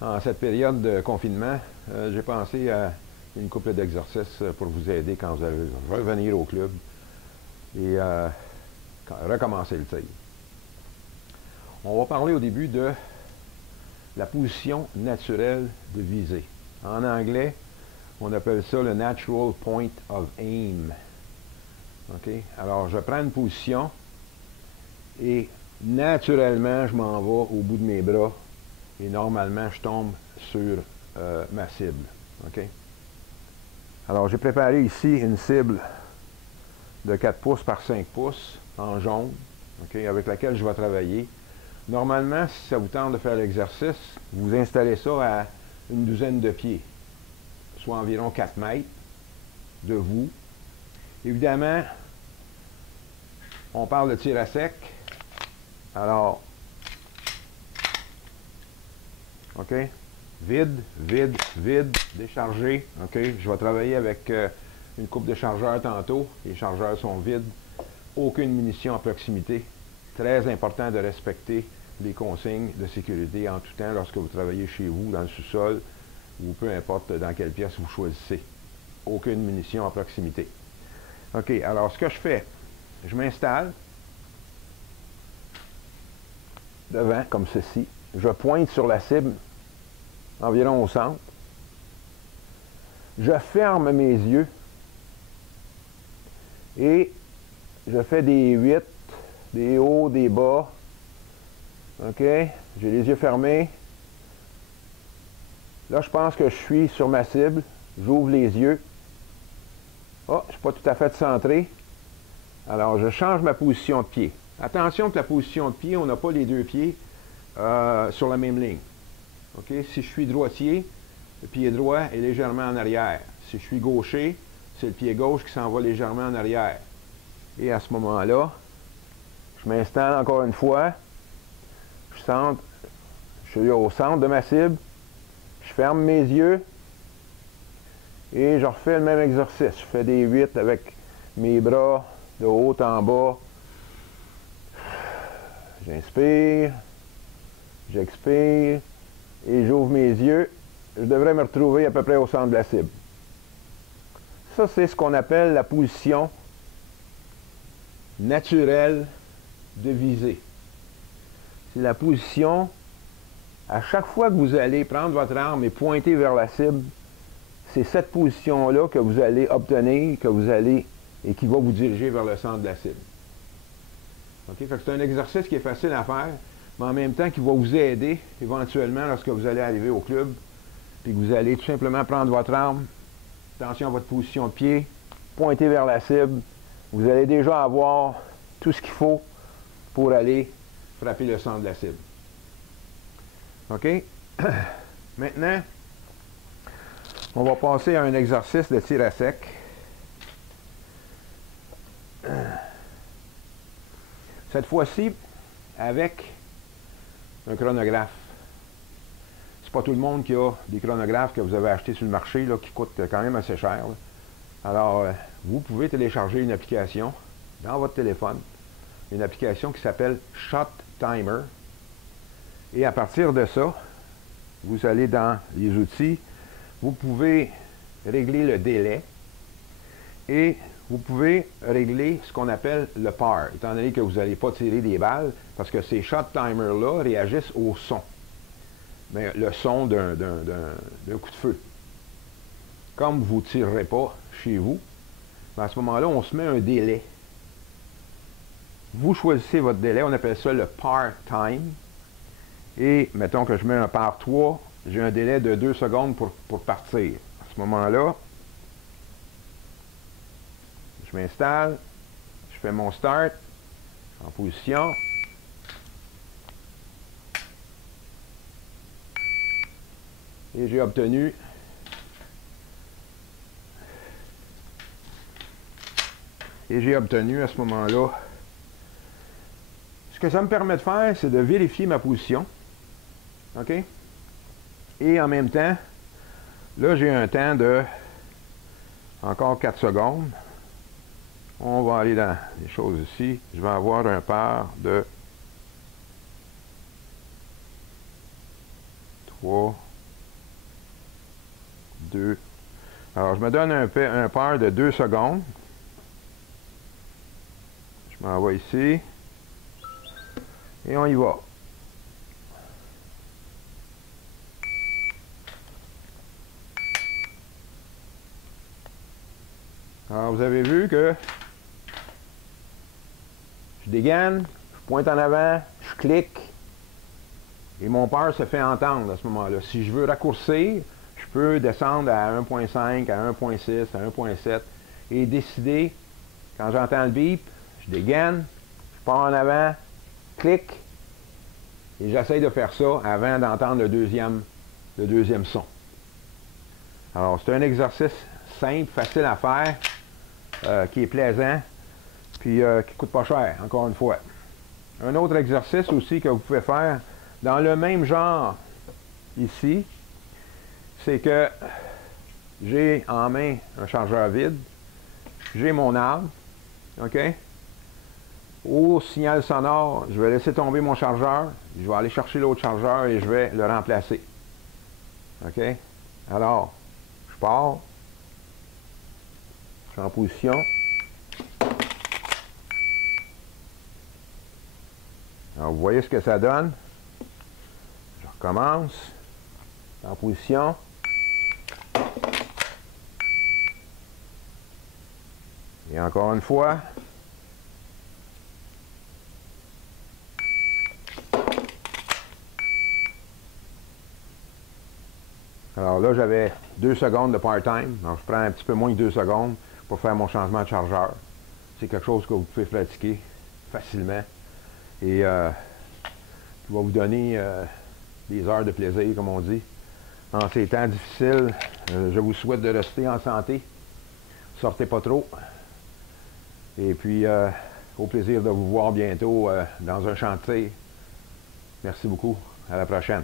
En cette période de confinement, j'ai pensé à une couple d'exercices pour vous aider quand vous allez revenir au club et recommencer le tir. On va parler au début de la position naturelle de visée. En anglais, on appelle ça le natural point of aim. Okay? Alors, je prends une position et naturellement, je m'en vais au bout de mes bras et normalement, je tombe sur ma cible. Okay? Alors, j'ai préparé ici une cible de 4 pouces par 5 pouces en jaune, okay, avec laquelle je vais travailler. Normalement, si ça vous tente de faire l'exercice, vous installez ça à une douzaine de pieds, soit environ 4 mètres de vous. Évidemment, on parle de tir à sec. Alors, OK, vide, vide, vide, déchargé. OK, je vais travailler avec une coupe de chargeurs tantôt. Les chargeurs sont vides. Aucune munition à proximité. Très important de respecter les consignes de sécurité en tout temps lorsque vous travaillez chez vous, dans le sous-sol, ou peu importe dans quelle pièce vous choisissez. Aucune munition à proximité. OK, alors ce que je fais, je m'installe devant, comme ceci. Je pointe sur la cible, environ au centre. Je ferme mes yeux et je fais des 8, des hauts, des bas. OK? J'ai les yeux fermés. Là, je pense que je suis sur ma cible. J'ouvre les yeux. Oh, je ne suis pas tout à fait centré. Alors, je change ma position de pied. Attention que la position de pied, on n'a pas les deux pieds sur la même ligne. OK? Si je suis droitier, le pied droit est légèrement en arrière. Si je suis gaucher, c'est le pied gauche qui s'en va légèrement en arrière. Et à ce moment-là, je m'installe encore une fois. Je suis au centre de ma cible. Je ferme mes yeux. Et je refais le même exercice. Je fais des 8 avec mes bras de haut en bas. J'inspire. J'expire. Et j'ouvre mes yeux. Je devrais me retrouver à peu près au centre de la cible. Ça, c'est ce qu'on appelle la position naturelle de visée. C'est la position, à chaque fois que vous allez prendre votre arme et pointer vers la cible, c'est cette position-là que vous allez obtenir, et qui va vous diriger vers le centre de la cible. Okay? Fait que c'est un exercice qui est facile à faire, mais en même temps qui va vous aider éventuellement lorsque vous allez arriver au club, puis que vous allez tout simplement prendre votre arme, attention à votre position de pied, pointer vers la cible. Vous allez déjà avoir tout ce qu'il faut pour aller frapper le centre de la cible. OK? Maintenant, on va passer à un exercice de tir à sec. Cette fois-ci, avec un chronographe. C'est pas tout le monde qui a des chronographes que vous avez achetés sur le marché, là, qui coûtent quand même assez cher. Là. Alors, vous pouvez télécharger une application dans votre téléphone, une application qui s'appelle Shot Timer. Et à partir de ça, vous allez dans les outils, vous pouvez régler le délai et vous pouvez régler ce qu'on appelle le PAR, étant donné que vous n'allez pas tirer des balles, parce que ces Shot Timers-là réagissent au son. Mais le son d'un coup de feu. Comme vous ne tirerez pas chez vous, à ce moment-là, on se met un délai. Vous choisissez votre délai, on appelle ça le par time. Et mettons que je mets un par 3, j'ai un délai de 2 secondes pour partir. À ce moment-là, je m'installe, je fais mon start, en position. Et j'ai obtenu à ce moment-là, ce que ça me permet de faire, c'est de vérifier ma position. OK? Et en même temps, là, j'ai un temps de encore 4 secondes. On va aller dans les choses ici. Je vais avoir un par de 3, 2. Alors, je me donne un peur de 2 secondes. Je m'en vais ici. Et on y va. Alors, vous avez vu que je dégaine, je pointe en avant, je clique, et mon peur se fait entendre à ce moment-là. Si je veux raccourcir, je peux descendre à 1.5, à 1.6, à 1.7, et décider, quand j'entends le bip, je dégaine, je pars en avant, clique, et j'essaie de faire ça avant d'entendre le deuxième son. Alors, c'est un exercice simple, facile à faire, qui est plaisant, puis qui ne coûte pas cher, encore une fois. Un autre exercice aussi que vous pouvez faire, dans le même genre ici, c'est que j'ai en main un chargeur vide, j'ai mon arbre, OK? Au signal sonore, je vais laisser tomber mon chargeur, je vais aller chercher l'autre chargeur et je vais le remplacer. OK? Alors, je pars, je suis en position. Alors, vous voyez ce que ça donne. Je recommence, en position. Et encore une fois. Alors là, j'avais 2 secondes de part-time. Donc, je prends un petit peu moins que 2 secondes pour faire mon changement de chargeur. C'est quelque chose que vous pouvez pratiquer facilement et qui va vous donner des heures de plaisir, comme on dit. En ces temps difficiles, je vous souhaite de rester en santé. Sortez pas trop. Et puis, au plaisir de vous voir bientôt dans un champ de tir. Merci beaucoup. À la prochaine.